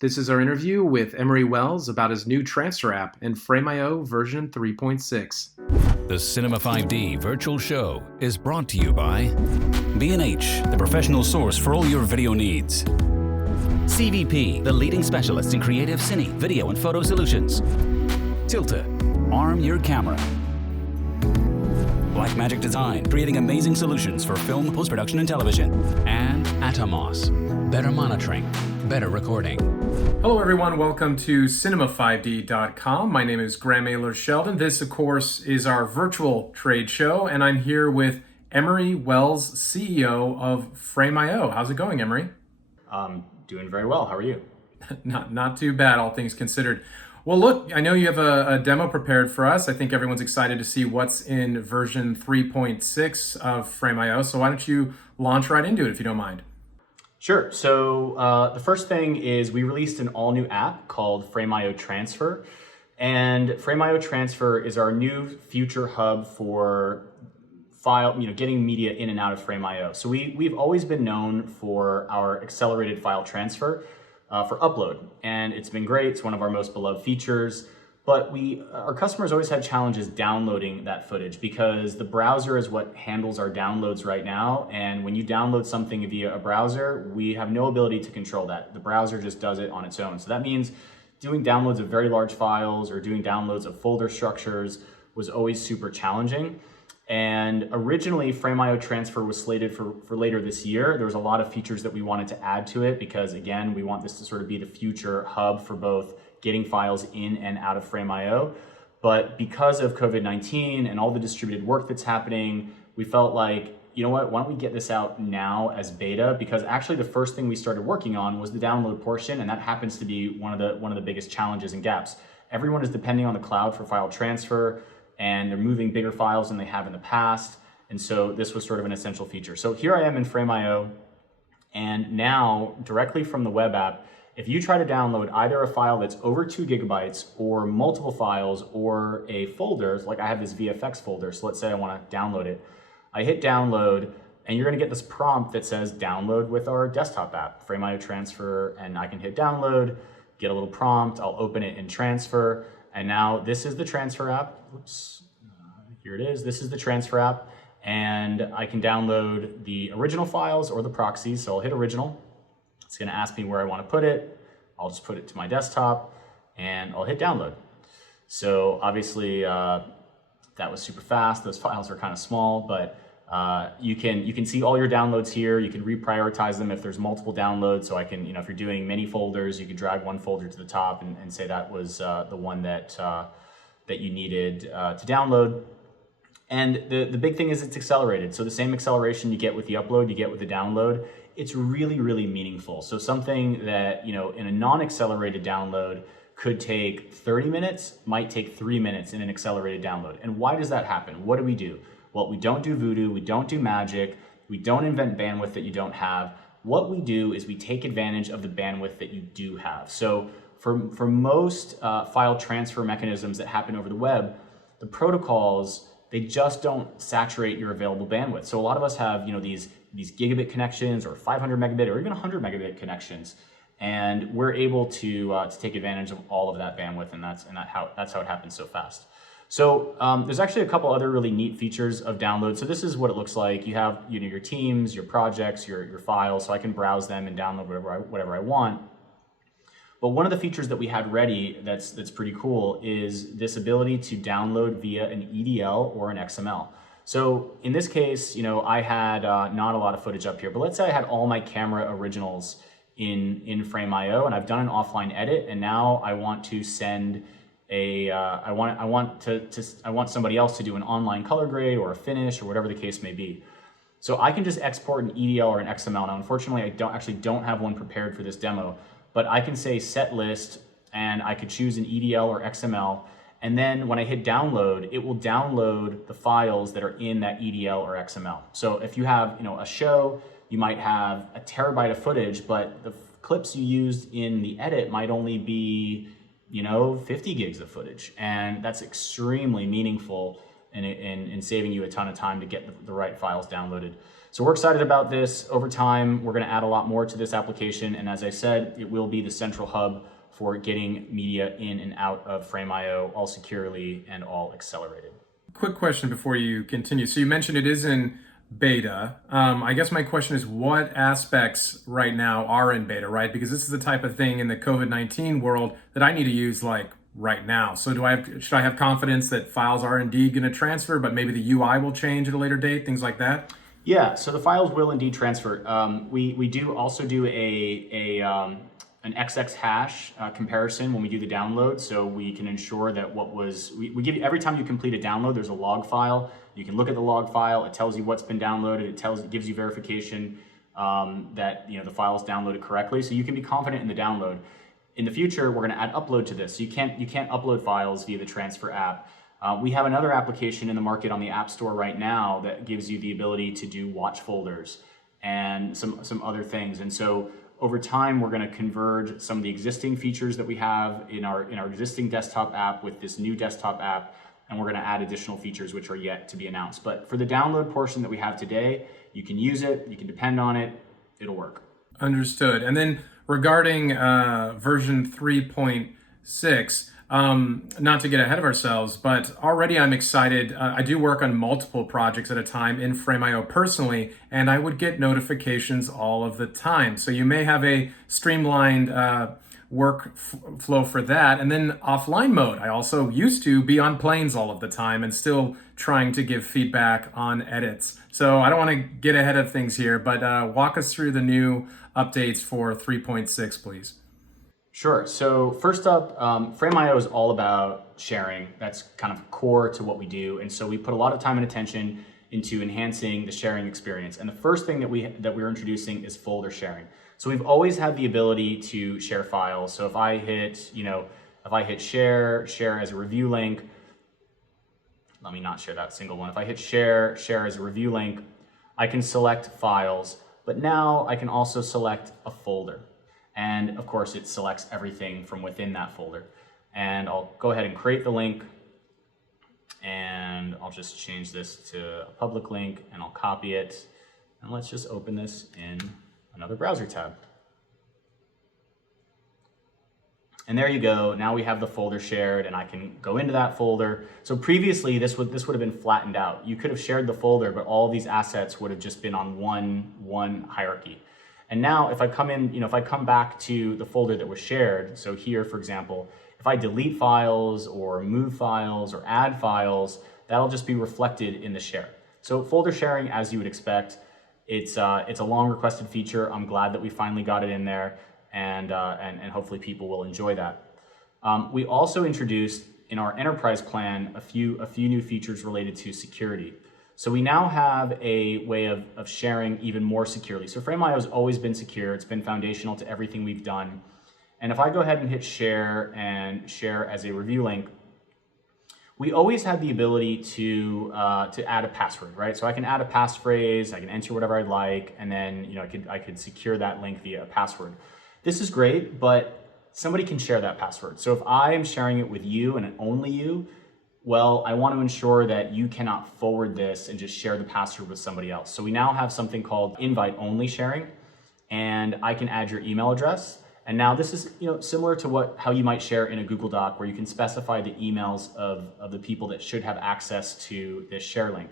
This is our interview with Emery Wells about his new transfer app in Frameio version 3.6. The Cinema 5D virtual show is brought to you by B&H, the professional source for all your video needs. CVP, the leading specialist in creative cine, video and photo solutions. Tilta, arm your camera. Blackmagic Design, creating amazing solutions for film, post-production, and television. And Atomos, better monitoring, better recording. Hello everyone, welcome to cinema5d.com. My name is Graham Ayler Sheldon. This, of course, is our virtual trade show, and I'm here with Emery Wells, CEO of Frameio. How's it going, Emery? Doing very well. How are you? Not too bad, all things considered. Well, look, I know you have a demo prepared for us. I think everyone's excited to see what's in version 3.6 of Frameio. So why don't you launch right into it, if you don't mind? Sure. So the first thing is we released an all-new app called Frameio Transfer. And Frameio Transfer is our new future hub for getting media in and out of Frameio. So we've always been known for our accelerated file transfer for upload, and it's been great. It's one of our most beloved features, but our customers always had challenges downloading that footage because the browser is what handles our downloads right now. And when you download something via a browser, we have no ability to control that. The browser just does it on its own. So that means doing downloads of very large files or doing downloads of folder structures was always super challenging. And originally, Frameio Transfer was slated for later this year. There was a lot of features that we wanted to add to it because, again, we want this to sort of be the future hub for both getting files in and out of Frameio. But because of COVID-19 and all the distributed work that's happening, we felt like, you know what, why don't we get this out now as beta? Because actually the first thing we started working on was the download portion, and that happens to be one of the biggest challenges and gaps. Everyone is depending on the cloud for file transfer, and they're moving bigger files than they have in the past. And so this was sort of an essential feature. So here I am in Frameio, and now directly from the web app, if you try to download either a file that's over 2 gigabytes or multiple files or a folder, like I have this VFX folder, so let's say I wanna download it. I hit download, and you're gonna get this prompt that says download with our desktop app, Frameio Transfer, and I can hit download, get a little prompt, I'll open it in Transfer, and now this is the transfer app. Oops, here it is. This is the transfer app, and I can download the original files or the proxies. So I'll hit original. It's going to ask me where I want to put it. I'll just put it to my desktop, and I'll hit download. So obviously that was super fast. Those files are kind of small, but you can see all your downloads here. You can reprioritize them if there's multiple downloads. So I can, if you're doing many folders, you can drag one folder to the top and say that was the one that you needed to download. And the big thing is it's accelerated. So the same acceleration you get with the upload, you get with the download. It's really, really meaningful. So something that, in a non-accelerated download could take 30 minutes, might take 3 minutes in an accelerated download. And why does that happen? What do? Well, we don't do voodoo, we don't do magic, we don't invent bandwidth that you don't have. What we do is we take advantage of the bandwidth that you do have. So for most file transfer mechanisms that happen over the web, the protocols, they just don't saturate your available bandwidth. So a lot of us have these gigabit connections or 500 megabit or even 100 megabit connections, and we're able to take advantage of all of that bandwidth, and that's how it happens so fast. So there's actually a couple other really neat features of download. So this is what it looks like. You have your teams, your projects, your files, so I can browse them and download whatever I want. But one of the features that we had ready that's pretty cool is this ability to download via an EDL or an XML. So in this case, I had not a lot of footage up here, but let's say I had all my camera originals in Frameio, and I've done an offline edit, and now I want to send I want somebody else to do an online color grade or a finish or whatever the case may be. So I can just export an EDL or an XML. Now, unfortunately, I don't have one prepared for this demo, but I can say set list, and I could choose an EDL or XML. And then when I hit download, it will download the files that are in that EDL or XML. So if you have, a show, you might have a terabyte of footage, but the clips you used in the edit might only be 50 gigs of footage. And that's extremely meaningful in saving you a ton of time to get the right files downloaded. So we're excited about this. Over time, we're going to add a lot more to this application. And as I said, it will be the central hub for getting media in and out of Frameio, all securely and all accelerated. Quick question before you continue. So you mentioned it is in beta. I guess my question is, what aspects right now are in beta, right? Because this is the type of thing in the COVID-19 world that I need to use like right now. So should I have confidence that files are indeed going to transfer, but maybe the UI will change at a later date, things like that? Yeah, so the files will indeed transfer. We do also do an XX hash comparison when we do the download, so we can ensure that we give you, every time you complete a download, there's a log file. You can look at the log file. It tells you what's been downloaded. It gives you verification that the file is downloaded correctly, so you can be confident in the download. In the future, we're going to add upload to this. So you can't upload files via the transfer app. We have another application in the market on the App Store right now that gives you the ability to do watch folders and some other things. And so over time, we're going to converge some of the existing features that we have in our existing desktop app with this new desktop app, and we're going to add additional features which are yet to be announced. But for the download portion that we have today, you can use it, you can depend on it, it'll work. Understood. And then regarding version 3.6, not to get ahead of ourselves, but already I'm excited. I do work on multiple projects at a time in Frameio personally, and I would get notifications all of the time. So you may have a streamlined workflow for that. And then offline mode. I also used to be on planes all of the time and still trying to give feedback on edits. So I don't want to get ahead of things here, but walk us through the new updates for 3.6, please. Sure. So first up, Frameio is all about sharing. That's kind of core to what we do. And so we put a lot of time and attention into enhancing the sharing experience. And the first thing that we're introducing is folder sharing. So we've always had the ability to share files. So if I hit share as a review link, let me not share that single one. If I hit share as a review link, I can select files, but now I can also select a folder. And of course, it selects everything from within that folder. And I'll go ahead and create the link. And I'll just change this to a public link and I'll copy it. And let's just open this in another browser tab. And there you go. Now we have the folder shared and I can go into that folder. So previously this would have been flattened out. You could have shared the folder, but all these assets would have just been on one hierarchy. And now if I come in, if I come back to the folder that was shared, so here, for example, if I delete files or move files or add files, that'll just be reflected in the share. So folder sharing, as you would expect, it's a long requested feature. I'm glad that we finally got it in there, and hopefully people will enjoy that. We also introduced in our enterprise plan a few new features related to security. So we now have a way of sharing even more securely. So Frameio has always been secure. It's been foundational to everything we've done. And if I go ahead and hit share and share as a review link, we always had the ability to add a password, right? So I can add a passphrase, I can enter whatever I'd like, and then I could secure that link via a password. This is great, but somebody can share that password. So if I am sharing it with you and only you, well, I want to ensure that you cannot forward this and just share the password with somebody else. So we now have something called invite-only sharing, and I can add your email address. And now this is similar to how you might share in a Google Doc, where you can specify the emails of the people that should have access to this share link.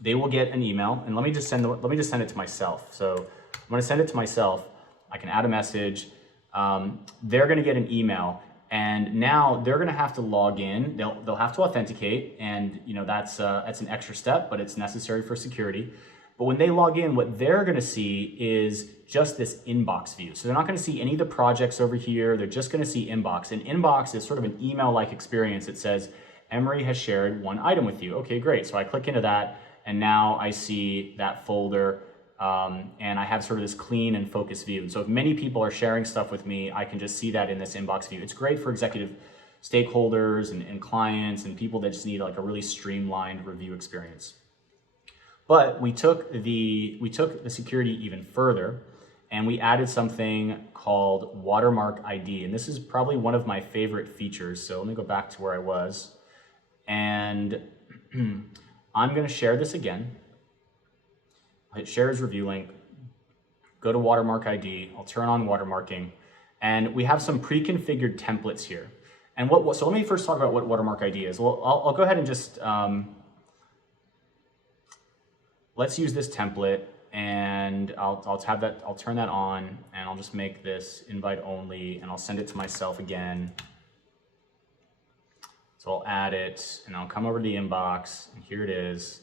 They will get an email, and let me just send it to myself. So I'm going to send it to myself. I can add a message. They're going to get an email. And now they're going to have to log in. They'll have to authenticate, and that's an extra step, but it's necessary for security. But when they log in, what they're going to see is just this inbox view. So they're not going to see any of the projects over here. They're just going to see inbox. And inbox is sort of an email-like experience. It says, Emery has shared one item with you. Okay, great. So I click into that, and now I see that folder. And I have sort of this clean and focused view. And so if many people are sharing stuff with me, I can just see that in this inbox view. It's great for executive stakeholders and clients and people that just need like a really streamlined review experience. But we took the security even further, and we added something called watermark ID. And this is probably one of my favorite features. So let me go back to where I was. And I'm going to share this again. I'll hit share as review link, go to watermark ID, I'll turn on watermarking, and we have some pre-configured templates here. And so let me first talk about what watermark ID is. Well, I'll go ahead and just, let's use this template, and I'll turn that on, and I'll just make this invite only, and I'll send it to myself again. So I'll add it, and I'll come over to the inbox, and here it is.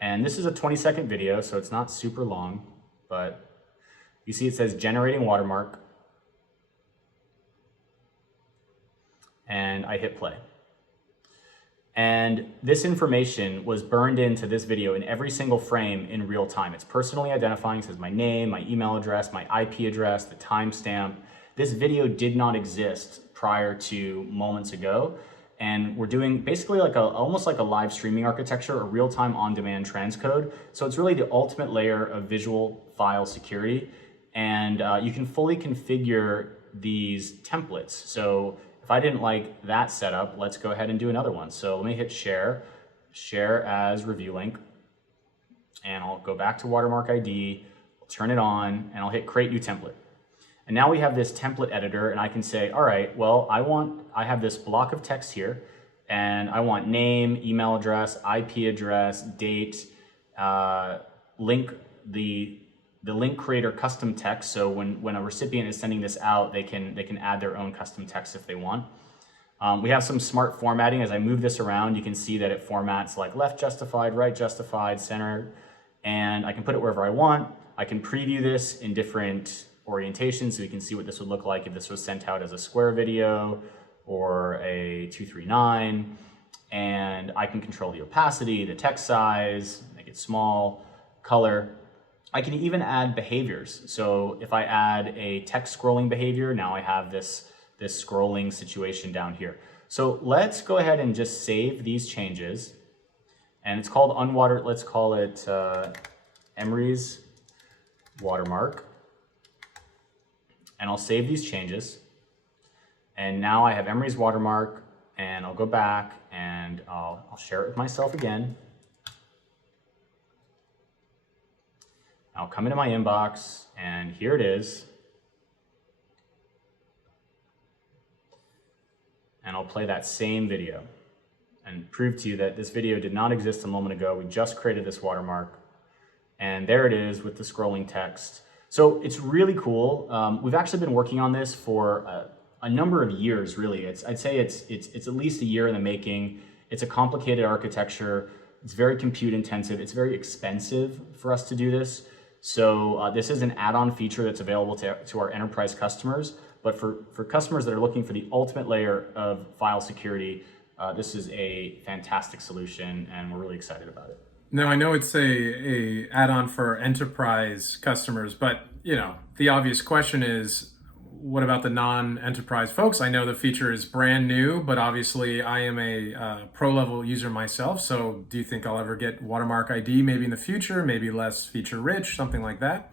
And this is a 20-second video, so it's not super long, but you see it says generating watermark, and I hit play. And this information was burned into this video in every single frame in real time. It's personally identifying, it says my name, my email address, my IP address, the timestamp. This video did not exist prior to moments ago. And we're doing basically like almost like a live streaming architecture, a real-time on-demand transcode. So it's really the ultimate layer of visual file security. And you can fully configure these templates. So if I didn't like that setup, let's go ahead and do another one. So let me hit share as review link, and I'll go back to watermark ID, I'll turn it on, and I'll hit create new template. And now we have this template editor, and I can say, all right, well, I have this block of text here, and I want name, email address, IP address, date, link, the link creator custom text. So when a recipient is sending this out, they can add their own custom text if they want. We have some smart formatting. As I move this around, you can see that it formats like left justified, right justified, center, and I can put it wherever I want. I can preview this in different orientation, so you can see what this would look like if this was sent out as a square video or a 239, and I can control the opacity, the text size, make it small, color. I can even add behaviors. So if I add a text scrolling behavior, now I have this scrolling situation down here. So let's go ahead and just save these changes, and it's called let's call it Emery's watermark. And I'll save these changes. And now I have Emery's watermark, and I'll go back and I'll share it with myself again. I'll come into my inbox, and here it is. And I'll play that same video and prove to you that this video did not exist a moment ago. We just created this watermark, and there it is with the scrolling text. So it's really cool. We've actually been working on this for a number of years, really. I'd say it's at least a year in the making. It's a complicated architecture. It's very compute intensive. It's very expensive for us to do this. So this is an add-on feature that's available to our enterprise customers. But for customers that are looking for the ultimate layer of file security, this is a fantastic solution, and we're really excited about it. Now, I know it's a add-on for enterprise customers, but the obvious question is, what about the non-enterprise folks? I know the feature is brand new, but obviously I am a pro-level user myself. So do you think I'll ever get watermark ID maybe in the future, maybe less feature-rich, something like that?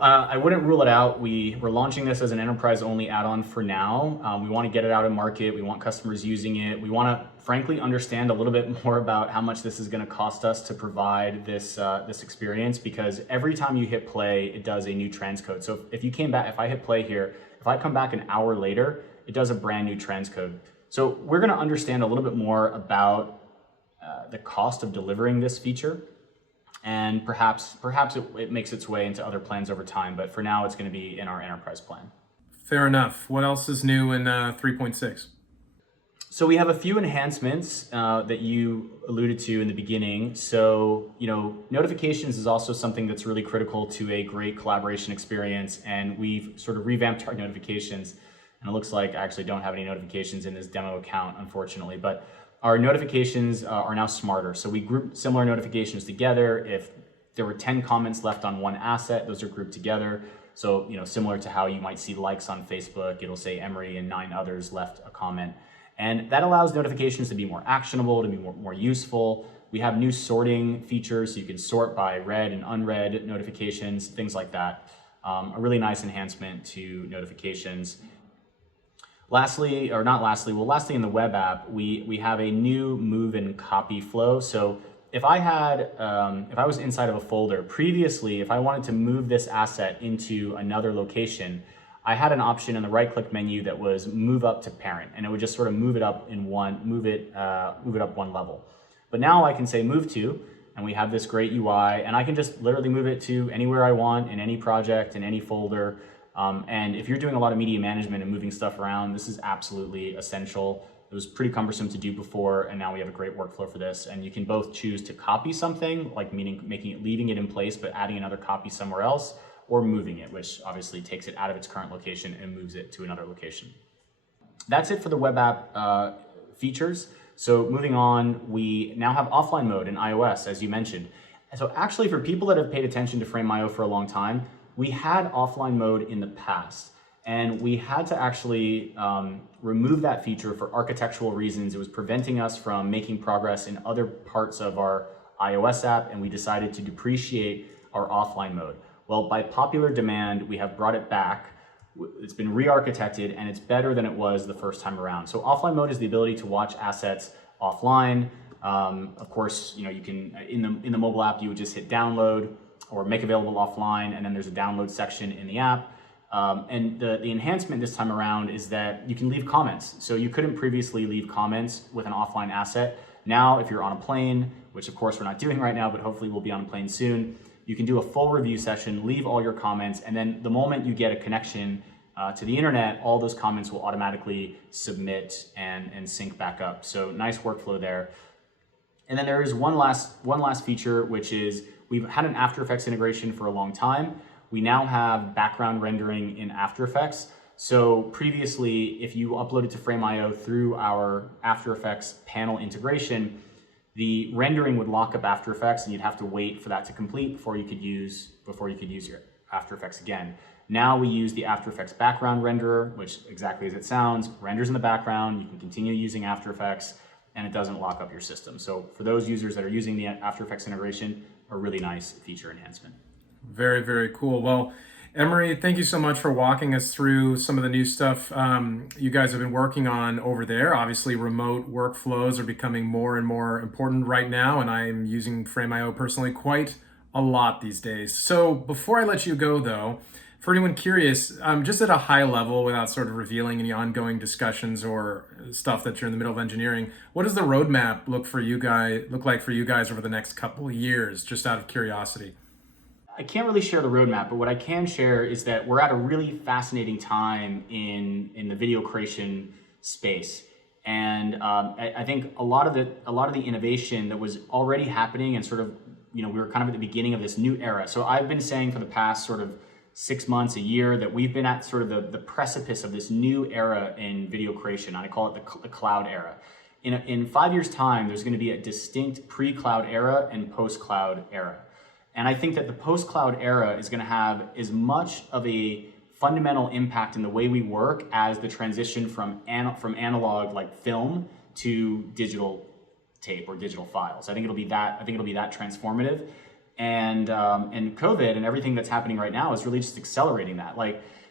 I wouldn't rule it out. We're launching this as an enterprise-only add-on for now. We want to get it out in market. We want customers using it. We want to, frankly, understand a little bit more about how much this is going to cost us to provide this experience, because every time you hit play, it does a new transcode. So if I hit play here, if I come back an hour later, it does a brand new transcode. So we're going to understand a little bit more about the cost of delivering this feature. And perhaps it makes its way into other plans over time, but for now it's going to be in our enterprise plan. Fair enough. What else is new in 3.6? So we have a few enhancements that you alluded to in the beginning. So, notifications is also something that's really critical to a great collaboration experience, and we've sort of revamped our notifications. And it looks like I actually don't have any notifications in this demo account, unfortunately, but our notifications are now smarter. So we group similar notifications together. If there were 10 comments left on one asset, those are grouped together. So, similar to how you might see likes on Facebook, it'll say Emery and 9 others left a comment. And that allows notifications to be more actionable, to be more useful. We have new sorting features, so you can sort by read and unread notifications, things like that. A really nice enhancement to notifications. Lastly, or not lastly, well, lastly in the web app, we have a new move and copy flow. So if I was inside of a folder previously, if I wanted to move this asset into another location, I had an option in the right-click menu that was move up to parent, and it would just sort of move it up move it up one level. But now I can say move to, and we have this great UI, and I can just literally move it to anywhere I want in any project, in any folder. And if you're doing a lot of media management and moving stuff around, this is absolutely essential. It was pretty cumbersome to do before, and now we have a great workflow for this. And you can both choose to copy something, like meaning leaving it in place, but adding another copy somewhere else, or moving it, which obviously takes it out of its current location and moves it to another location. That's it for the web app features. So moving on, we now have offline mode in iOS, as you mentioned. And so actually for people that have paid attention to Frameio for a long time, we had offline mode in the past, and we had to actually remove that feature for architectural reasons. It was preventing us from making progress in other parts of our iOS app, and we decided to depreciate our offline mode. Well, by popular demand, we have brought it back. It's been re-architected, and it's better than it was the first time around. So offline mode is the ability to watch assets offline. Of course, you can in the mobile app, you would just hit download or make available offline, and then there's a download section in the app. And the enhancement this time around is that you can leave comments. So you couldn't previously leave comments with an offline asset. Now, if you're on a plane, which of course we're not doing right now, but hopefully we'll be on a plane soon, you can do a full review session, leave all your comments, and then the moment you get a connection to the internet, all those comments will automatically submit and sync back up. So nice workflow there. And then there is one last feature, which is we've had an After Effects integration for a long time. We now have background rendering in After Effects. So previously, if you uploaded to Frameio through our After Effects panel integration, the rendering would lock up After Effects, and you'd have to wait for that to complete before you could use your After Effects again. Now we use the After Effects background renderer, which exactly as it sounds, renders in the background. You can continue using After Effects, and it doesn't lock up your system. So for those users that are using the After Effects integration, a really nice feature enhancement. Very, very cool. Well, Emery, thank you so much for walking us through some of the new stuff you guys have been working on over there. Obviously, remote workflows are becoming more and more important right now, and I'm using Frameio personally quite a lot these days. So before I let you go, though, for anyone curious, just at a high level, without sort of revealing any ongoing discussions or stuff that you're in the middle of engineering, what does the roadmap look like for you guys over the next couple of years, just out of curiosity? I can't really share the roadmap, but what I can share is that we're at a really fascinating time in the video creation space. And I think a lot of the innovation that was already happening, and sort of, we were kind of at the beginning of this new era. So I've been saying for the past sort of 6 months, a year, that we've been at sort of the precipice of this new era in video creation. I call it the cloud era. In 5 years' time, there's going to be a distinct pre-cloud era and post-cloud era. And I think that the post-cloud era is going to have as much of a fundamental impact in the way we work as the transition from analog, like film, to digital tape or digital files. I think it'll be that transformative. And COVID and everything that's happening right now is really just accelerating that.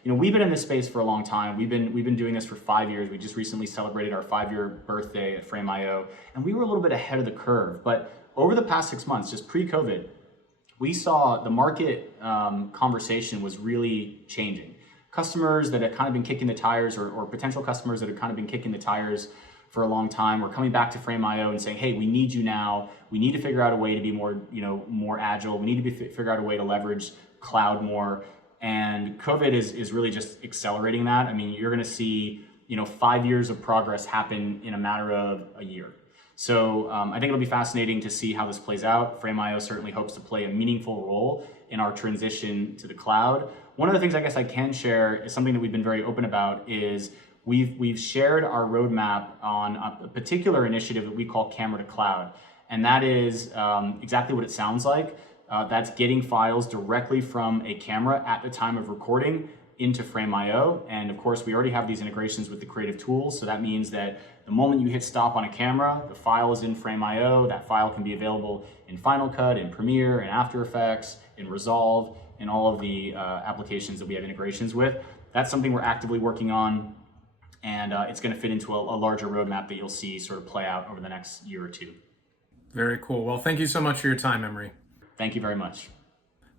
We've been in this space for a long time. We've been doing this for 5 years. We just recently celebrated our 5-year birthday at Frameio, and we were a little bit ahead of the curve. But over the past 6 months, just pre-COVID, we saw the market conversation was really changing. Customers that had kind of been kicking the tires, or potential customers that had kind of been kicking the tires for a long time, were coming back to Frameio and saying, hey, we need you now. We need to figure out a way to be more agile. We need to figure out a way to leverage cloud more. And COVID is really just accelerating that. I mean, you're going to see 5 years of progress happen in a matter of a year. So I think it'll be fascinating to see how this plays out. Frameio certainly hopes to play a meaningful role in our transition to the cloud. One of the things I guess I can share is something that we've been very open about is we've shared our roadmap on a particular initiative that we call Camera to Cloud. And that is exactly what it sounds like. That's getting files directly from a camera at the time of recording into Frameio. And of course, we already have these integrations with the creative tools. So that means that the moment you hit stop on a camera, the file is in Frameio. That file can be available in Final Cut, in Premiere, in After Effects, in Resolve, in all of the applications that we have integrations with. That's something we're actively working on. And it's going to fit into a larger roadmap that you'll see sort of play out over the next year or two. Very cool. Well, thank you so much for your time, Emery. Thank you very much.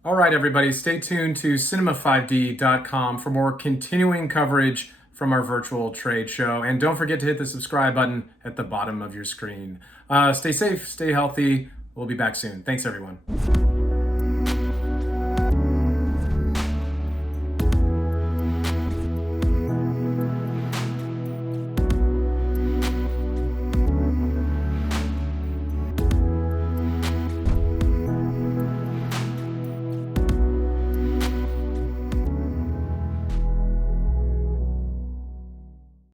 All right, everybody, stay tuned to cinema5d.com for more continuing coverage from our virtual trade show. And don't forget to hit the subscribe button at the bottom of your screen. Stay safe, stay healthy. We'll be back soon. Thanks, everyone.